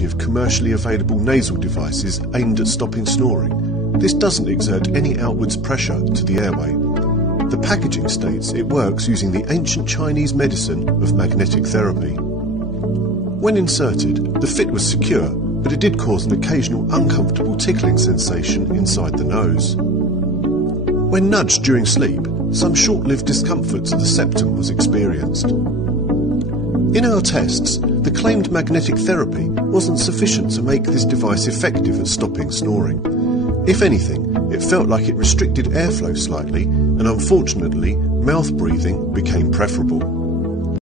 majority of commercially available nasal devices aimed at stopping snoring, this doesn't exert any outwards pressure to the airway. The packaging states it works using the ancient Chinese medicine of magnetic therapy. When inserted, the fit was secure, but it did cause an occasional uncomfortable tickling sensation inside the nose. When nudged during sleep, some short-lived discomfort to the septum was experienced. In our tests, the claimed magnetic therapy wasn't sufficient to make this device effective at stopping snoring. If anything, it felt like it restricted airflow slightly, and unfortunately, mouth breathing became preferable.